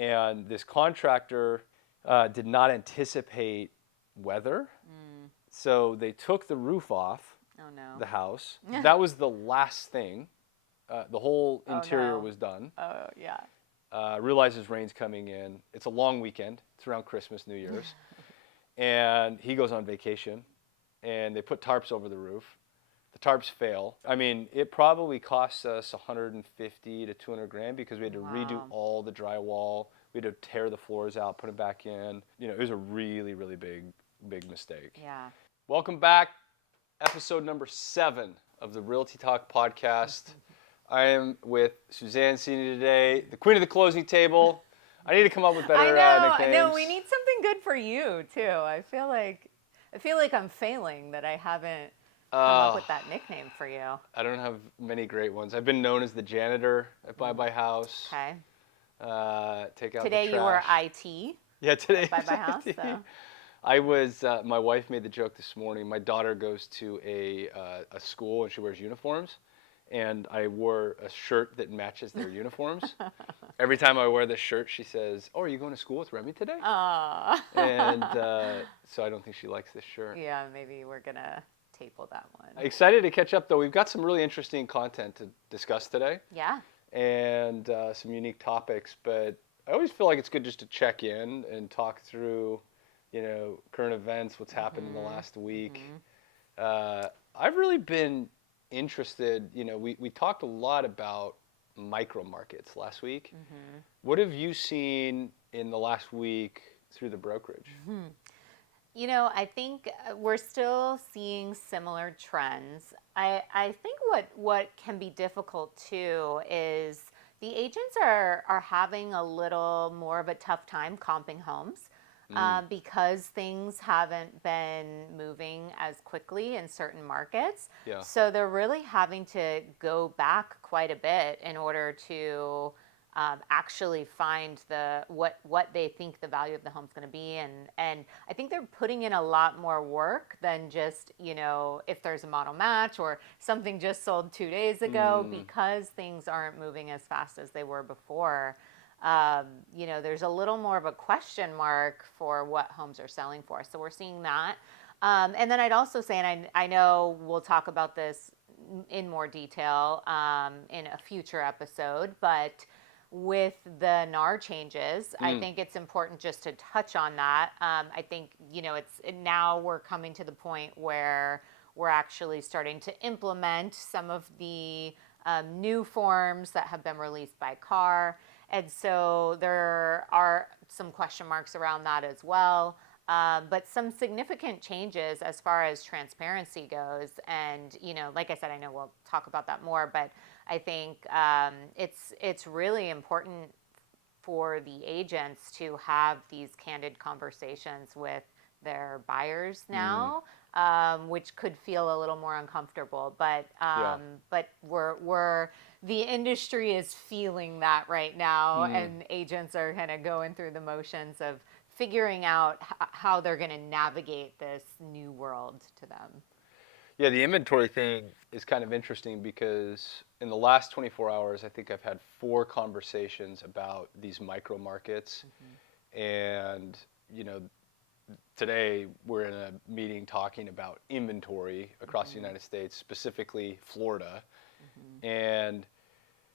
And this contractor did not anticipate weather. So they took the roof off the house. That was the last thing. The whole interior was done. Oh, yeah. Realizes rain's coming in. It's a long weekend. It's around Christmas, New Year's. And he goes on vacation. And they put tarps over the roof. The tarps fail. I mean, it probably cost us 150 to 200 grand because we had to redo all the drywall. We had to tear the floors out, put it back in. You know, it was a really, really big mistake. Yeah. Welcome back. Episode number 7 of the Realty Talk podcast. I am with Suzanne Sini today, the queen of the closing table. I need to come up with better nicknames. I know. We need something good for you too. I feel like I'm failing that I haven't come up with that nickname for you. I don't have many great ones. I've been known as the janitor at Bye Bye House. Okay. Take out today the trash. You were IT. Yeah, today. Bye Bye House. So. I was. My wife made the joke this morning. My daughter goes to a school and she wears uniforms, and I wore a shirt that matches their uniforms. Every time I wear this shirt, she says, "Oh, are you going to school with Remy today?" Aww. And so I don't think she likes this shirt. Yeah, maybe we're gonna table that one. Excited to catch up though. We've got some really interesting content to discuss today. Yeah. And some unique topics, but I always feel like it's good just to check in and talk through, you know, current events, what's happened in the last week. I've really been interested, you know, we talked a lot about micro markets last week. What have you seen in the last week through the brokerage? You know, I think we're still seeing similar trends. I think what can be difficult too is the agents are having a little more of a tough time comping homes because things haven't been moving as quickly in certain markets. Yeah. So they're really having to go back quite a bit in order to actually find what they think the value of the home's going to be, and I think they're putting in a lot more work than just, you know, if there's a model match or something just sold 2 days ago, because things aren't moving as fast as they were before. You know, there's a little more of a question mark for what homes are selling for. So we're seeing that, and then I'd also say, and I know we'll talk about this in more detail in a future episode, but with the NAR changes, I think it's important just to touch on that. I think, you know, now we're coming to the point where we're actually starting to implement some of the new forms that have been released by CAR. And so there are some question marks around that as well. But some significant changes as far as transparency goes. And, you know, like I said, I know we'll talk about that more, but I think it's really important for the agents to have these candid conversations with their buyers now, which could feel a little more uncomfortable. But the industry is feeling that right now, and agents are kind of going through the motions of figuring out how they're going to navigate this new world to them. Yeah, the inventory thing is kind of interesting because in the last 24 hours, I think I've had 4 conversations about these micro markets. And, you know, today we're in a meeting talking about inventory across the United States, specifically Florida. And,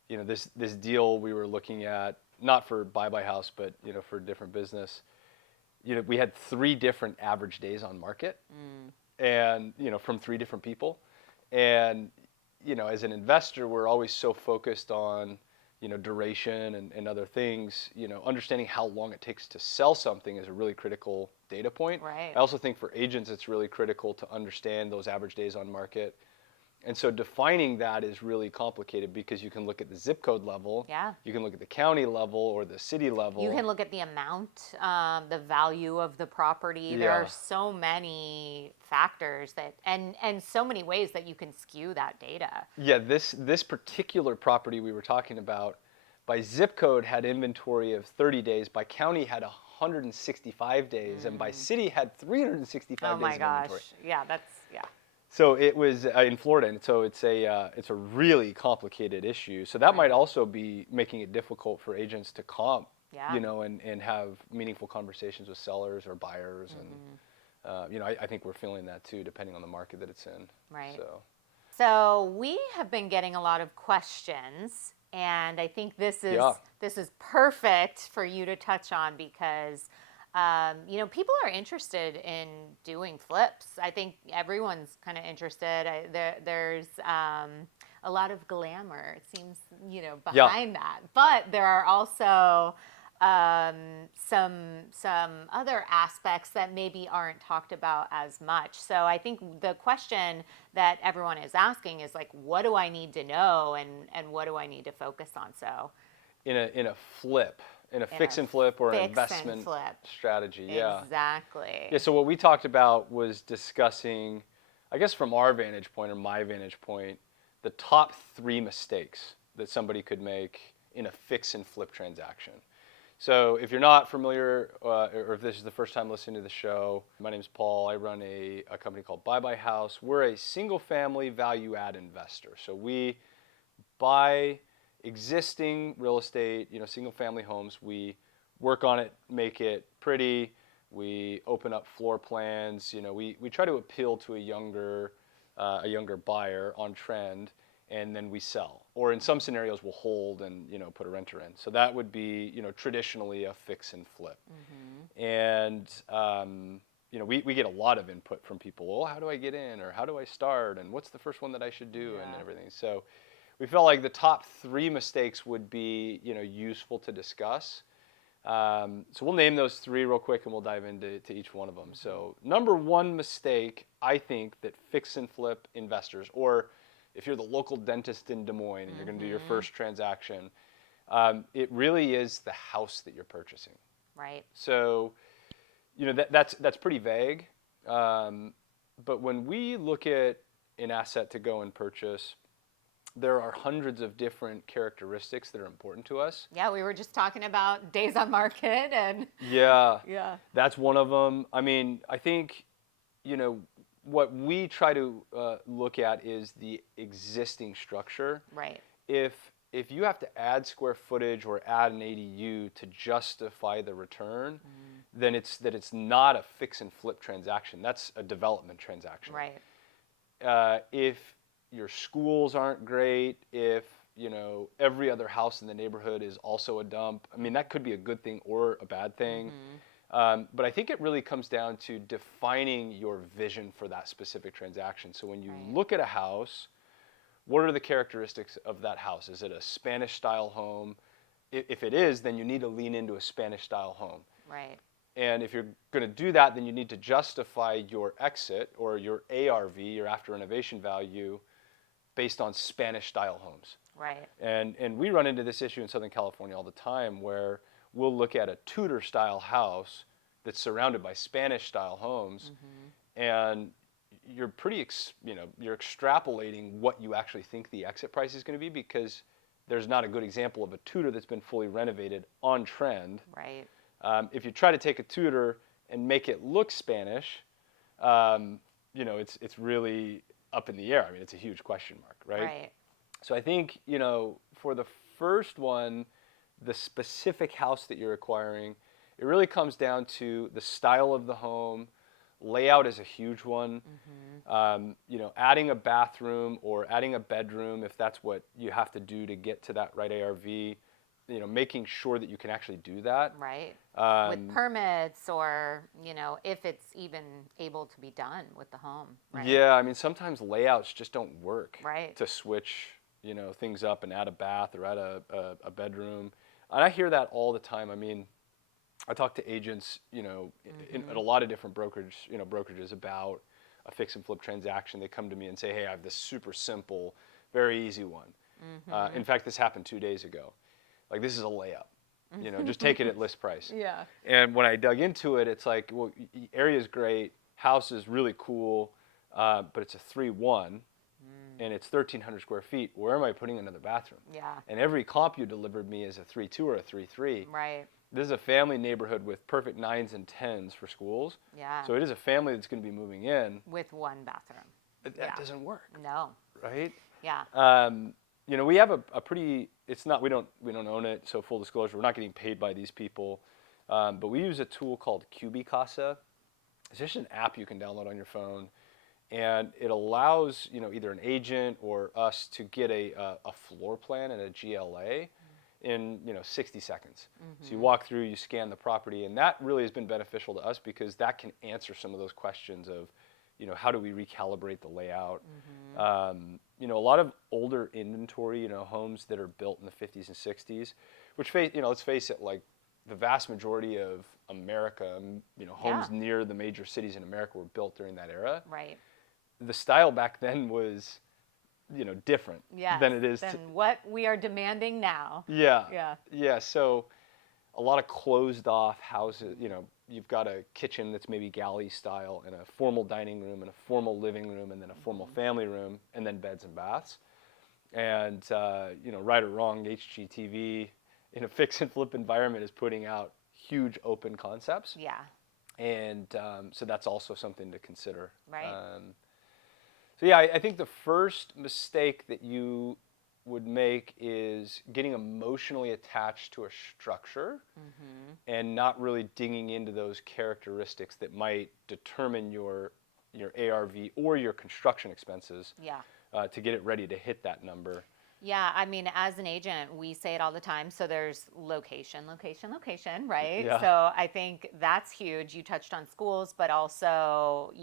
you know, this deal we were looking at, not for Bye Bye House, but, you know, for a different business, you know, we had 3 different average days on market. And, you know, from 3 different people. And, you know, as an investor, we're always so focused on, you know, duration and other things. You know, understanding how long it takes to sell something is a really critical data point. Right. I also think for agents, it's really critical to understand those average days on market. And so defining that is really complicated because you can look at the zip code level, you can look at the county level or the city level. You can look at the amount, the value of the property. There are so many factors that, and so many ways that you can skew that data. Yeah, this particular property we were talking about, by zip code had inventory of 30 days, by county had 165 days, and by city had 365 days of inventory. Oh my gosh, yeah. So it was in Florida, and so it's a really complicated issue. So that might also be making it difficult for agents to comp Yeah. you know, and have meaningful conversations with sellers or buyers. And, you know, I think we're feeling that too, depending on the market that it's in. Right. So. So we have been getting a lot of questions, and I think this is perfect for you to touch on because you know, people are interested in doing flips. I think everyone's kind of interested. There's a lot of glamour, it seems, you know, behind that, but there are also some other aspects that maybe aren't talked about as much. So I think the question that everyone is asking is like, what do I need to know, and what do I need to focus on? So In a flip, in a fix and flip or an fix and investment flip. strategy, yeah. Exactly. Yeah, so what we talked about was discussing, I guess from our vantage point or my vantage point, the top 3 mistakes that somebody could make in a fix and flip transaction. So if you're not familiar, or if this is the first time listening to the show, my name is Paul. I run a company called Buy Buy House. We're a single family value add investor. So we buy existing real estate, you know, single family homes. We work on it, make it pretty. We open up floor plans. You know, we try to appeal to a younger buyer on trend, and then we sell. Or in some scenarios, we'll hold and, you know, put a renter in. So that would be, you know, traditionally a fix and flip. And you know, we get a lot of input from people. Well, how do I get in, or how do I start, and what's the first one that I should do, and everything. So we felt like the top 3 mistakes would be, you know, useful to discuss. So we'll name those 3 real quick, and we'll dive into each one of them. So number 1 mistake, I think, that fix and flip investors, or if you're the local dentist in Des Moines and you're going to do your first transaction, it really is the house that you're purchasing. Right. So, you know, that's pretty vague. But when we look at an asset to go and purchase, there are hundreds of different characteristics that are important to us. Yeah, we were just talking about days on market and Yeah. yeah. That's one of them. I mean, I think, you know, what we try to look at is the existing structure. Right. If you have to add square footage or add an ADU to justify the return, then it's not a fix and flip transaction. That's a development transaction. Right. If your schools aren't great, if, you know, every other house in the neighborhood is also a dump, I mean, that could be a good thing or a bad thing. But I think it really comes down to defining your vision for that specific transaction. So when you look at a house, what are the characteristics of that house? Is it a Spanish-style home? If it is, then you need to lean into a Spanish-style home. Right. And if you're going to do that, then you need to justify your exit or your ARV, your after renovation value, based on Spanish-style homes. Right. And we run into this issue in Southern California all the time, where we'll look at a Tudor-style house that's surrounded by Spanish-style homes, and you're you're extrapolating what you actually think the exit price is going to be, because there's not a good example of a Tudor that's been fully renovated on trend. Right. If you try to take a Tudor and make it look Spanish, you know, it's really up in the air. I mean, it's a huge question mark, right? Right. So I think, you know, for the first one, the specific house that you're acquiring, it really comes down to the style of the home. Layout is a huge one. You know, adding a bathroom or adding a bedroom, if that's what you have to do to get to that right ARV, you know, making sure that you can actually do that. Right. With permits, or, you know, if it's even able to be done with the home. Right. Yeah, I mean, sometimes layouts just don't work. Right. To switch, you know, things up and add a bath or add a bedroom. And I hear that all the time. I mean, I talk to agents, you know, at a lot of different brokerages about a fix and flip transaction. They come to me and say, hey, I have this super simple, very easy one. In fact, this happened 2 days ago. Like, this is a layup, you know, just take it at list price. Yeah. And when I dug into it, it's like, well, area's great, house is really cool, but it's a 3-1. And it's 1,300 square feet. Where am I putting another bathroom? Yeah. And every comp you delivered me is a 3-2 or a 3-3. Right. This is a family neighborhood with perfect 9s and 10s for schools. Yeah. So it is a family that's going to be moving in. With one bathroom. That doesn't work. No. Right? Yeah. You know, we have a pretty it's not, we don't own it. So full disclosure, we're not getting paid by these people. But we use a tool called Casa. It's just an app you can download on your phone, and it allows either an agent or us to get a floor plan and a GLA in 60 seconds. So you walk through, you scan the property, and that really has been beneficial to us because that can answer some of those questions of how do we recalibrate the layout. A lot of older inventory, homes that are built in the 50s and 60s, which let's face it, like the vast majority of America, homes near the major cities in America were built during that era. Right. The style back then was, different than it is than what we are demanding now. Yeah. So a lot of closed off houses, you've got a kitchen that's maybe galley style and a formal dining room and a formal living room and then a formal family room and then beds and baths. And, right or wrong, HGTV in a fix and flip environment is putting out huge open concepts. Yeah. And so that's also something to consider. Right. So yeah, I think the first mistake that you would make is getting emotionally attached to a structure and not really digging into those characteristics that might determine your ARV or your construction expenses to get it ready to hit that number. Yeah, I mean, as an agent, we say it all the time. So there's location, right? Yeah. So I think that's huge. You touched on schools, but also,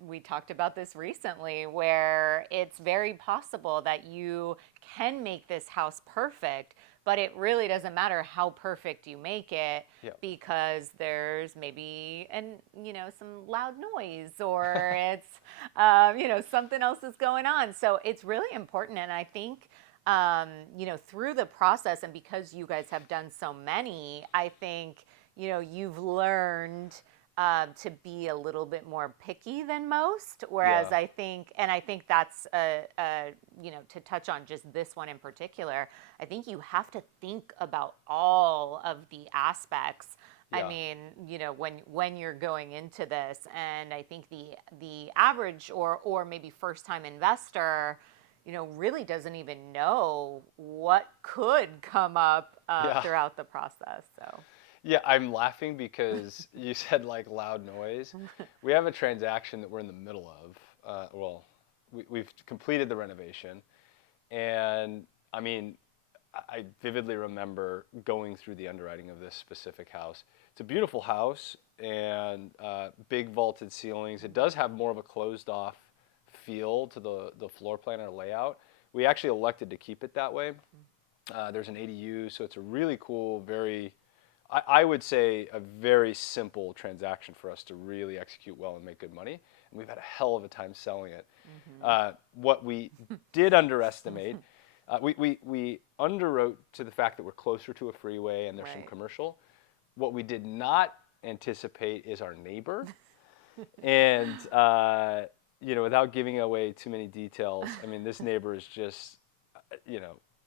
we talked about this recently where it's very possible that you can make this house perfect, but it really doesn't matter how perfect you make it because there's maybe some loud noise or it's something else is going on. So it's really important, and I think through the process, and because you guys have done so many, I think you've learned to be a little bit more picky than most, whereas I think that's to touch on just this one in particular, I think you have to think about all of the aspects. I mean, when you're going into this, and I think the average or maybe first time investor, really doesn't even know what could come up throughout the process. So. Yeah, I'm laughing because you said like loud noise. We have a transaction that we're in the middle of. We've completed the renovation, and I mean, I vividly remember going through the underwriting of this specific house. It's a beautiful house and big vaulted ceilings. It does have more of a closed off feel to the floor plan or layout. We actually elected to keep it that way. There's an ADU, so it's a really cool, I would say a very simple transaction for us to really execute well and make good money. And we've had a hell of a time selling it. What we did underestimate, we underwrote to the fact that we're closer to a freeway and there's some commercial. What we did not anticipate is our neighbor. And, without giving away too many details, I mean, this neighbor is just,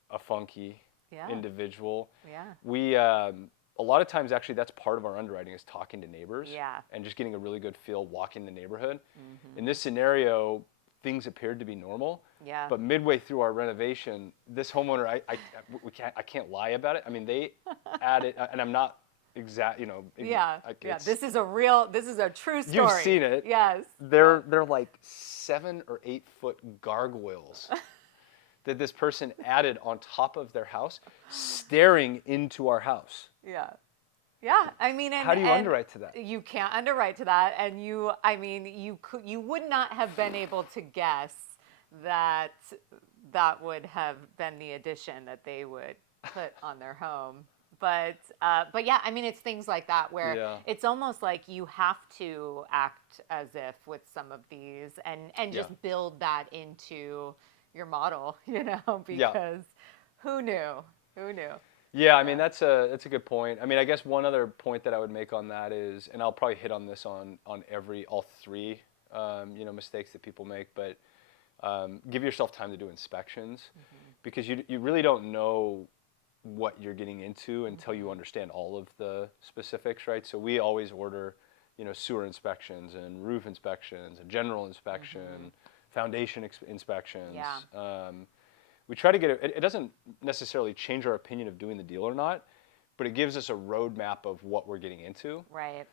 a funky individual. Yeah. We, a lot of times, actually, that's part of our underwriting is talking to neighbors and just getting a really good feel walking the neighborhood. In this scenario, things appeared to be normal. Yeah. But midway through our renovation, this homeowner, I can't lie about it. I mean, they added, and I'm not exact, This is a true story. You've seen it. Yes. They're like 7 or 8 foot gargoyles that this person added on top of their house, staring into our house. Yeah. Yeah. I mean, how do you underwrite to that? You can't underwrite to that. And you would not have been able to guess that would have been the addition that they would put on their home. But yeah, I mean, it's things like that where it's almost like you have to act as if with some of these and just build that into your model, because who knew? Yeah, I mean, that's a good point. I mean, I guess one other point that I would make on that is, and I'll probably hit on this on all three, mistakes that people make, but give yourself time to do inspections because you really don't know what you're getting into until you understand all of the specifics, right? So we always order, sewer inspections and roof inspections, a general inspection, foundation inspections. Yeah. we try to get it doesn't necessarily change our opinion of doing the deal or not, but it gives us a roadmap of what we're getting into, Right.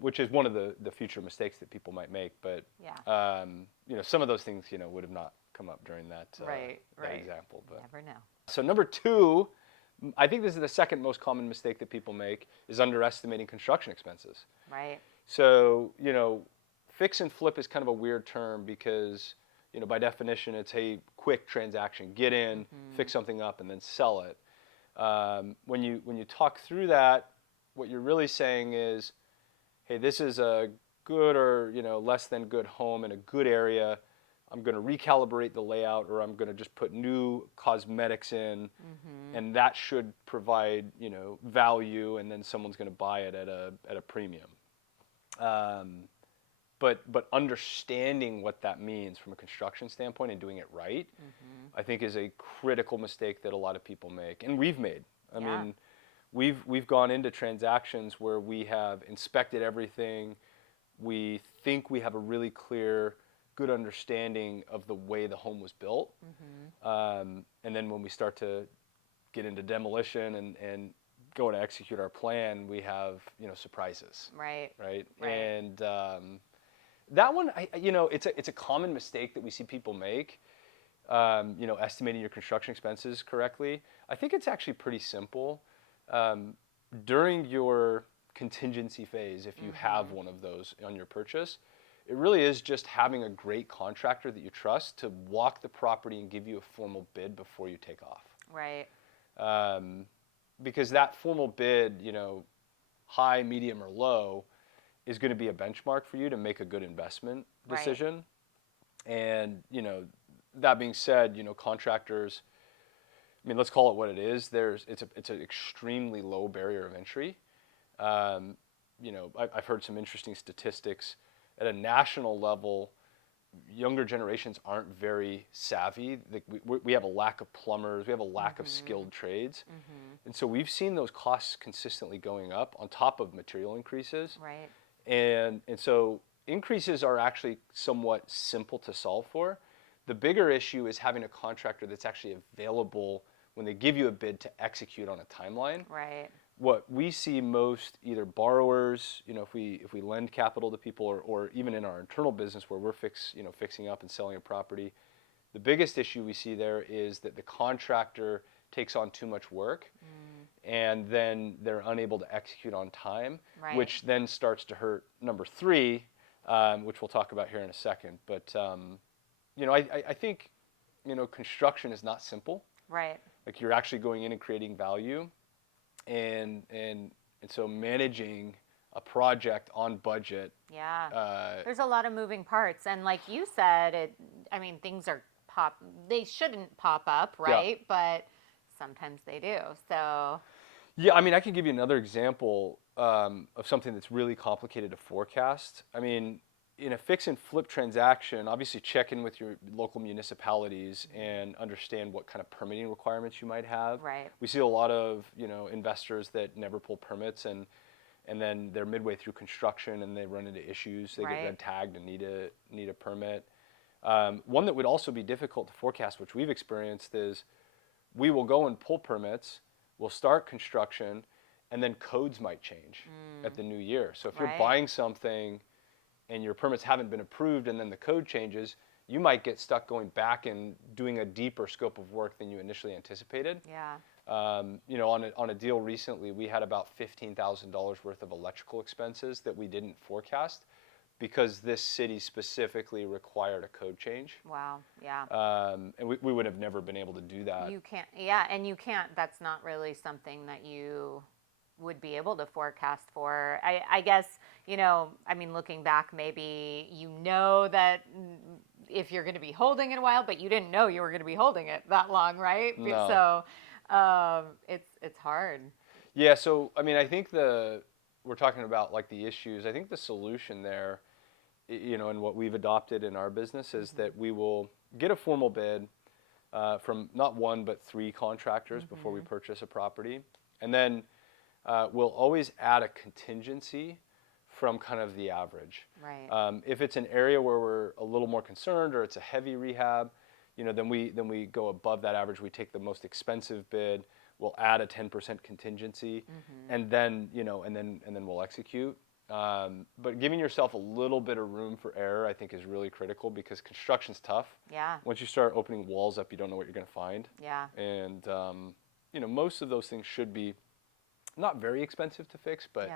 which is one of the future mistakes that people might make. But Yeah. some of those things would have not come up during that Right. that Right. example. But Never know. so number two, I think this is the second most common mistake that people make, is underestimating construction expenses. Right. So fix and flip is kind of a weird term because by definition it's a quick transaction, get in, fix something up, and then sell it. When you talk through that, what you're really saying is, hey, this is a good or less than good home in a good area. I'm going to recalibrate the layout, or I'm going to just put new cosmetics in, and that should provide value, and then someone's going to buy it at a premium. But understanding what that means from a construction standpoint and doing it right, I think is a critical mistake that a lot of people make, and we've made. I mean, we've gone into transactions where we have inspected everything. We think we have a really clear, good understanding of the way the home was built, and then when we start to get into demolition and go to execute our plan, we have surprises. Right. Right. Right. And that one, it's a common mistake that we see people make. Estimating your construction expenses correctly. I think it's actually pretty simple. During your contingency phase, if you have one of those on your purchase, it really is just having a great contractor that you trust to walk the property and give you a formal bid before you take off. Right. Because that formal bid, high, medium, or low, is going to be a benchmark for you to make a good investment decision. Right. And, that being said, contractors, I mean, let's call it what it is. It's an extremely low barrier of entry. I've heard some interesting statistics at a national level. Younger generations aren't very savvy. We have a lack of plumbers. We have a lack of skilled trades. And so we've seen those costs consistently going up on top of material increases. Right. And so increases are actually somewhat simple to solve for. The bigger issue is having a contractor that's actually available when they give you a bid to execute on a timeline. Right. What we see most, either borrowers, if we lend capital to people, or even in our internal business where we're fixing up and selling a property, the biggest issue we see there is that the contractor takes on too much work, and then they're unable to execute on time, Right. which then starts to hurt number three, which we'll talk about here in a second. But I think construction is not simple. Right. Like, you're actually going in and creating value. And so managing a project on budget. Yeah. There's a lot of moving parts, and like you said, things are they shouldn't pop up, right? Yeah. But sometimes they do. So. Yeah, I can give you another example of something that's really complicated to forecast. In a fix and flip transaction, obviously check in with your local municipalities and understand what kind of permitting requirements you might have. Right. We see a lot of investors that never pull permits, and then they're midway through construction and they run into issues. They Right. get red tagged and need a permit. One that would also be difficult to forecast, which we've experienced, is we will go and pull permits, we'll start construction, and then codes might change at the new year. So if you're Right. buying something and your permits haven't been approved and then the code changes, you might get stuck going back and doing a deeper scope of work than you initially anticipated. Yeah. On a deal recently, we had about $15,000 worth of electrical expenses that we didn't forecast because this city specifically required a code change. Wow. Yeah. And we would have never been able to do that. You can't. Yeah, and you can't. That's not really something that you would be able to forecast for. I guess, looking back, maybe that if you're going to be holding it a while, but you didn't know you were going to be holding it that long, right? No. So it's hard. Yeah, so I think we're talking about like the issues. I think the solution there, and what we've adopted in our business is that we will get a formal bid from not one but three contractors before we purchase a property, and then we'll always add a contingency from kind of the average. Right. If it's an area where we're a little more concerned or it's a heavy rehab, then we go above that average. We take the most expensive bid. We'll add a 10% contingency, and then and then we'll execute. But giving yourself a little bit of room for error, I think, is really critical because construction's tough. Yeah. Once you start opening walls up, you don't know what you're going to find. Yeah. And most of those things should be not very expensive to fix, but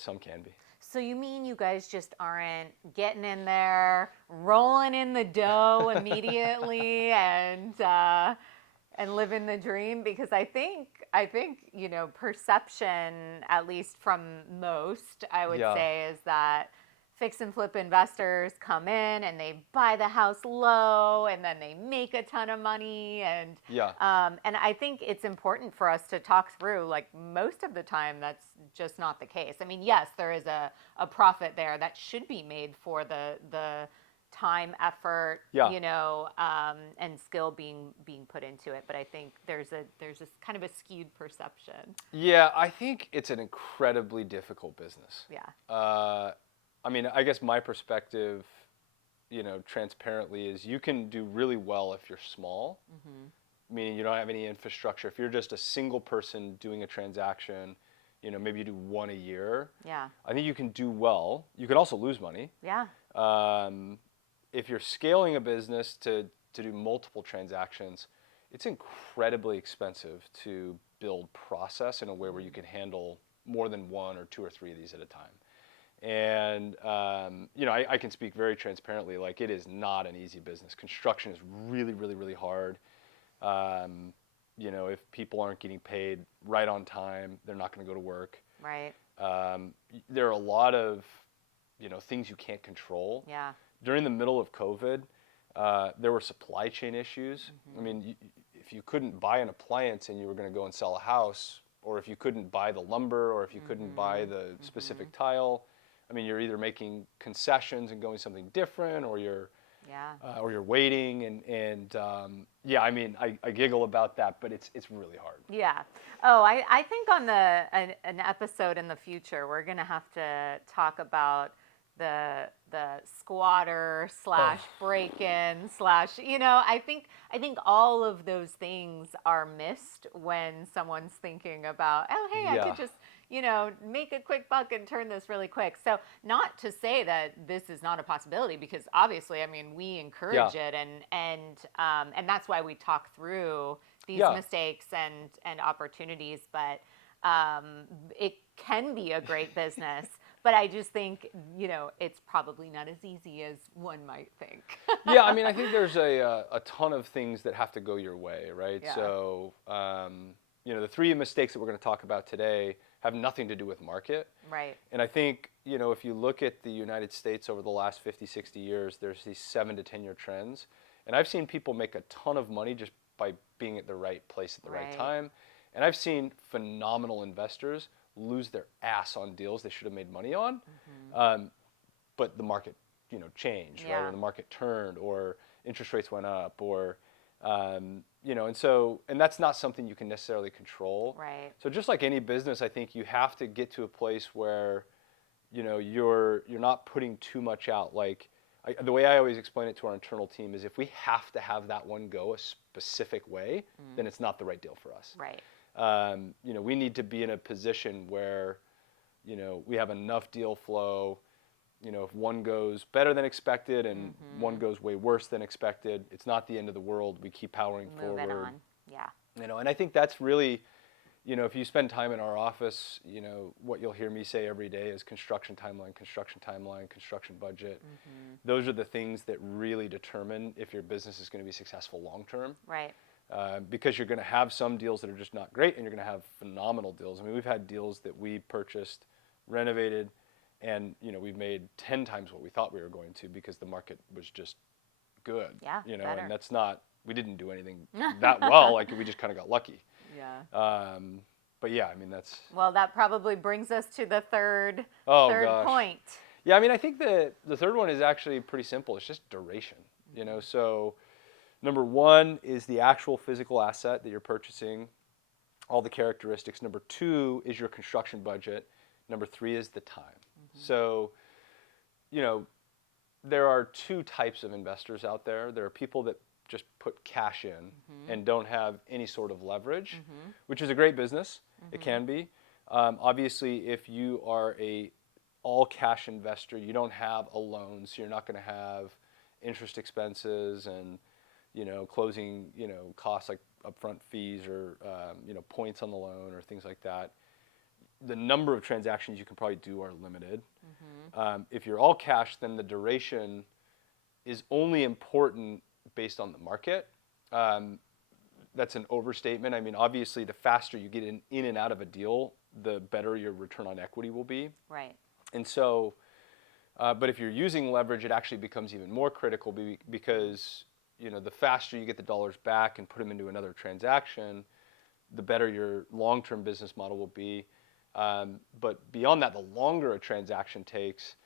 some can be. So you mean you guys just aren't getting in there, rolling in the dough immediately, and living the dream? Because I think perception, at least from most, I would say, is that fix and flip investors come in and they buy the house low and then they make a ton of money, and I think it's important for us to talk through, like, most of the time that's just not the case. I mean, yes, there is a profit there that should be made for the time, effort, and skill being put into it. But I think there's this kind of a skewed perception. Yeah, I think it's an incredibly difficult business. Yeah. I mean, I guess my perspective, transparently, is you can do really well if you're small, meaning you don't have any infrastructure. If you're just a single person doing a transaction, maybe you do one a year. Yeah. I think you can do well. You can also lose money. Yeah. If you're scaling a business to do multiple transactions, it's incredibly expensive to build process in a way where you can handle more than one or two or three of these at a time. And, I can speak very transparently, like, it is not an easy business. Construction is really, really, really hard. If people aren't getting paid right on time, they're not going to go to work. Right. There are a lot of, things you can't control. Yeah. During the middle of COVID, there were supply chain issues. I mean, if you couldn't buy an appliance and you were going to go and sell a house, or if you couldn't buy the lumber, or if you couldn't buy the specific tile, I mean, you're either making concessions and going something different, or you're waiting. And I mean, I giggle about that, but it's really hard. Yeah. Oh, I think on an episode in the future, we're gonna have to talk about the squatter / break-in / I think all of those things are missed when someone's thinking about, oh, hey, I could just make a quick buck and turn this really quick. So, not to say that this is not a possibility, because obviously, I mean, we encourage it, and that's why we talk through these mistakes and opportunities. But it can be a great business. But I just think, it's probably not as easy as one might think. Yeah, I mean, I think there's a ton of things that have to go your way, right? Yeah. So, the three mistakes that we're going to talk about today have nothing to do with market. Right. And I think, if you look at the United States over the last 50, 60 years, there's these 7 to 10-year trends. And I've seen people make a ton of money just by being at the right place at the right time. And I've seen phenomenal investors lose their ass on deals they should have made money on. But the market, changed, right? Or the market turned, or interest rates went up, or, and that's not something you can necessarily control. Right. So just like any business, I think you have to get to a place where, you're not putting too much out. Like, the way I always explain it to our internal team is, if we have to have that one go a specific way, then it's not the right deal for us. Right. We need to be in a position where, we have enough deal flow. If one goes better than expected and one goes way worse than expected, it's not the end of the world. We keep powering forward. Moving on. Yeah. And I think that's really, if you spend time in our office, what you'll hear me say every day is construction timeline, construction budget. Those are the things that really determine if your business is going to be successful long term. Right. Because you're going to have some deals that are just not great, and you're going to have phenomenal deals. I mean, we've had deals that we purchased, renovated, and we've made 10 times what we thought we were going to, because the market was just good. Yeah, better. And that's not, we didn't do anything that well. Like, we just kind of got lucky. Yeah. But yeah, I mean, that's. Well, that probably brings us to the third point. Yeah, I mean, I think the third one is actually pretty simple. It's just duration. So. Number one is the actual physical asset that you're purchasing, all the characteristics. Number two is your construction budget. Number three is the time. So, there are two types of investors out there. There are people that just put cash in and don't have any sort of leverage, which is a great business. It can be. Obviously, if you are a all cash investor, you don't have a loan, so you're not going to have interest expenses and closing costs like upfront fees or points on the loan or things like that. The number of transactions you can probably do are limited. If you're all cash, then the duration is only important based on the market. That's an overstatement. I mean, obviously, the faster you get in and out of a deal, the better your return on equity will be. Right. And so, but if you're using leverage, it actually becomes even more critical because the faster you get the dollars back and put them into another transaction, the better your long-term business model will be. But beyond that, the longer a transaction takes,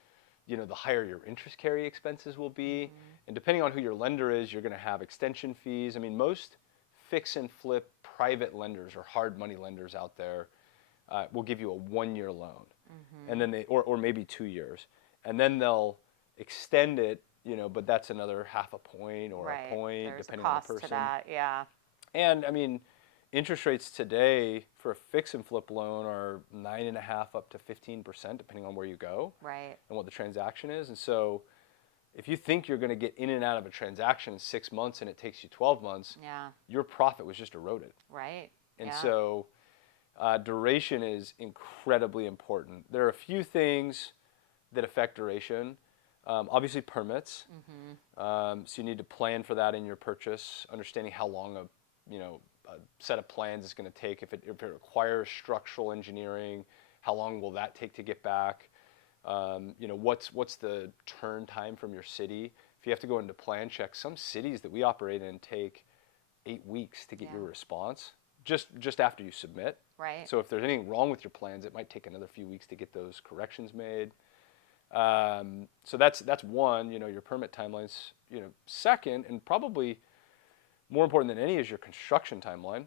the higher your interest carry expenses will be. And depending on who your lender is, you're going to have extension fees. I mean, most fix and flip private lenders or hard money lenders out there will give you a 1-year loan, and then or maybe 2 years, and then they'll extend it. But that's another half a point or a point, There's depending a on cost the person. to that, yeah. And I mean, interest rates today for a fix and flip loan are 9.5% up to 15%, depending on where you go, Right. and what the transaction is. And so, if you think you're going to get in and out of a transaction in 6 months and it takes you 12 months, your profit was just eroded. Right. And so, duration is incredibly important. There are a few things that affect duration. Obviously, permits. So you need to plan for that in your purchase, understanding how long a set of plans is going to take. If it requires structural engineering, how long will that take to get back? What's the turn time from your city? If you have to go into plan checks, some cities that we operate in take 8 weeks to get your response, just after you submit. Right. So if there's anything wrong with your plans, it might take another few weeks to get those corrections made. So that's one, your permit timelines. Second, and probably more important than any, is your construction timeline.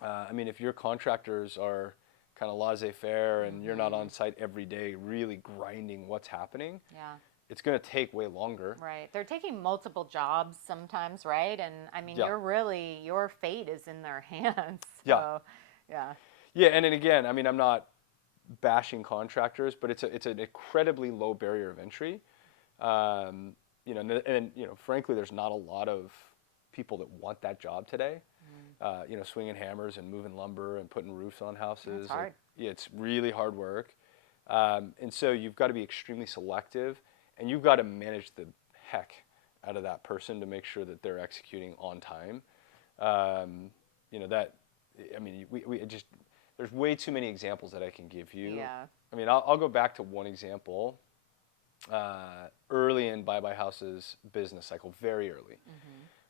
I mean, if your contractors are kind of laissez-faire and you're not on site every day really grinding what's happening, it's going to take way longer. Right. They're taking multiple jobs sometimes, right? And I mean, your fate is in their hands. So, Yeah, and then again, I mean, I'm not bashing contractors, but it's an incredibly low barrier of entry. And frankly, there's not a lot of people that want that job today. Swinging hammers and moving lumber and putting roofs on houses. It's hard. It's really hard work. And so you've got to be extremely selective, and you've got to manage the heck out of that person to make sure that they're executing on time. There's way too many examples that I can give you. Yeah. I mean, I'll go back to one example. Early in Bye Bye House's business cycle, very early.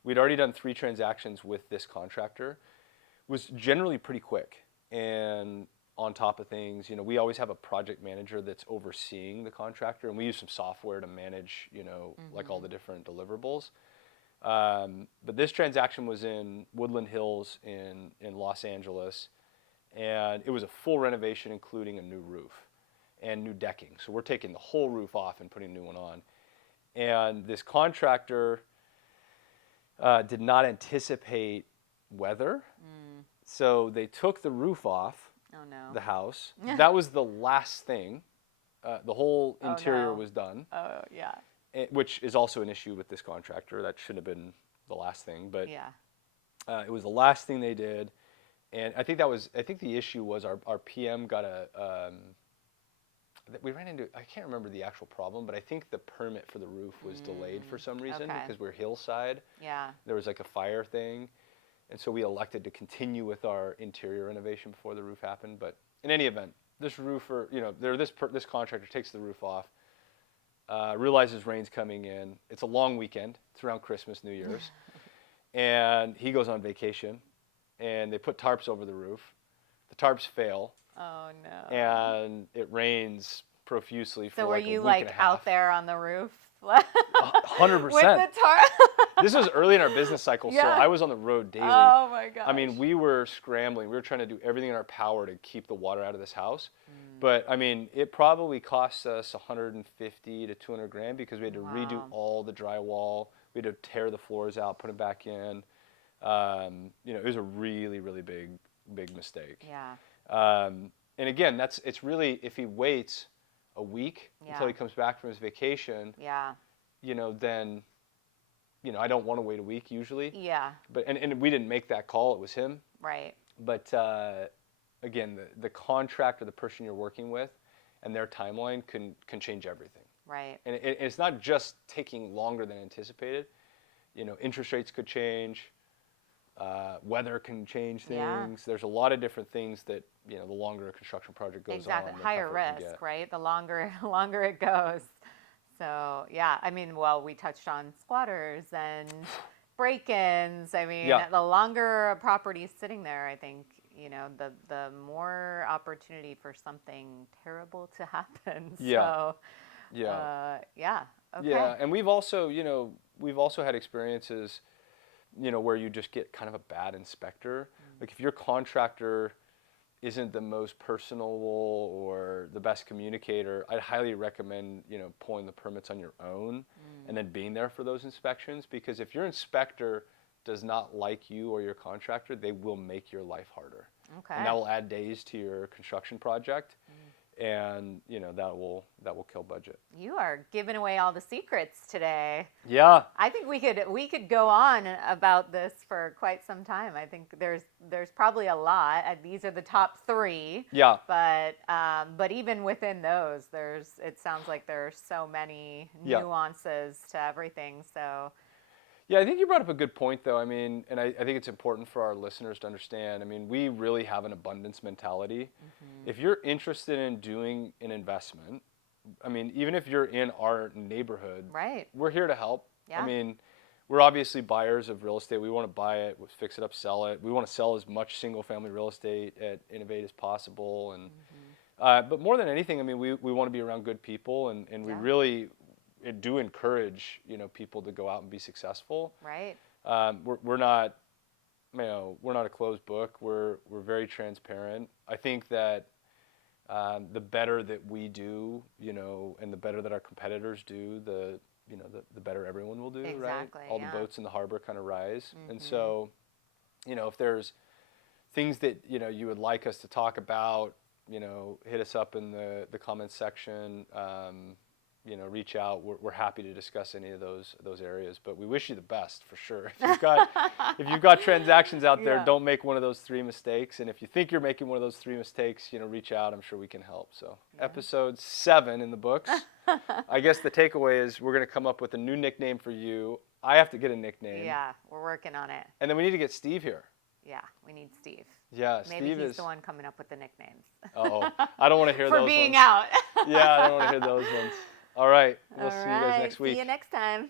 We'd already done 3 transactions with this contractor. It was generally pretty quick and on top of things. We always have a project manager that's overseeing the contractor, and we use some software to manage, like all the different deliverables. But this transaction was in Woodland Hills in Los Angeles, and it was a full renovation, including a new roof and new decking. So we're taking the whole roof off and putting a new one on. And this contractor did not anticipate weather, so they took the roof off the house. That was the last thing. The whole interior was done. Oh, yeah. Which is also an issue with this contractor. That shouldn't have been the last thing, but it was the last thing they did. And I think the issue was our PM got we ran into, I can't remember the actual problem, but I think the permit for the roof was delayed for some reason because we're hillside. Yeah. There was like a fire thing. And so we elected to continue with our interior renovation before the roof happened. But in any event, this roofer, this contractor takes the roof off, realizes rain's coming in. It's a long weekend. It's around Christmas, New Year's. And he goes on vacation, and they put tarps over the roof. The tarps fail. Oh, no. And it rains profusely for so like a week and a half. So were you out there on the roof? 100%. With the tarp? This was early in our business cycle, so I was on the road daily. Oh, my gosh. I mean, we were scrambling. We were trying to do everything in our power to keep the water out of this house. But, I mean, it probably cost us $150 to $200 grand because we had to redo all the drywall. We We had to tear the floors out, put them back in. It was a really, really big mistake. Yeah. And again, it's really, if he waits a week until he comes back from his vacation, then, I don't want to wait a week usually. Yeah. But, and we didn't make that call, it was him. Right. But, again, the contract or the person you're working with and their timeline can change everything. Right. And it's not just taking longer than anticipated. Interest rates could change. Weather can change things. Yeah. There's a lot of different things that, the longer a construction project goes on. Exactly. The Higher tougher it can risk, get. right? The longer it goes. So, yeah, I mean, well, we touched on squatters and break-ins. I mean, the longer a property is sitting there, I think, the more opportunity for something terrible to happen. Yeah. So, okay. Yeah, and we've also had experiences, where you just get kind of a bad inspector. Like if your contractor isn't the most personable or the best communicator, I'd highly recommend, pulling the permits on your own and then being there for those inspections, because if your inspector does not like you or your contractor, they will make your life harder. Okay. And that will add days to your construction project. And that will kill budget. You are giving away all the secrets today. Yeah. I think we could go on about this for quite some time. I think there's probably a lot. These are the top 3. Yeah. But even within those, it sounds like there are so many nuances to everything. So. Yeah, I think you brought up a good point, though. I mean, and I think it's important for our listeners to understand. I mean, we really have an abundance mentality. If you're interested in doing an investment, I mean, even if you're in our neighborhood, we're here to help. Yeah. I mean, we're obviously buyers of real estate. We want to buy it, fix it up, sell it. We want to sell as much single-family real estate at Innovate as possible. And but more than anything, I mean, we want to be around good people, and we really do encourage people to go out and be successful. Right. We're not a closed book. We're very transparent. I think that the better that we do, and the better that our competitors do, the better everyone will do. Exactly, right? All the boats in the harbor kind of rise. And so, if there's things that you would like us to talk about, hit us up in the comments section. Reach out. We're happy to discuss any of those areas. But we wish you the best for sure. If you've got transactions out there, don't make one of those 3 mistakes. And if you think you're making one of those 3 mistakes, reach out. I'm sure we can help. So episode 7 in the books. I guess the takeaway is we're going to come up with a new nickname for you. I have to get a nickname. Yeah, we're working on it. And then we need to get Steve here. Yeah, we need Steve. Yeah, Maybe Steve he's the one coming up with the nicknames. I don't want to hear those for being ones. out. Yeah, I don't want to hear those ones. All right. We'll see you guys next week. See you next time.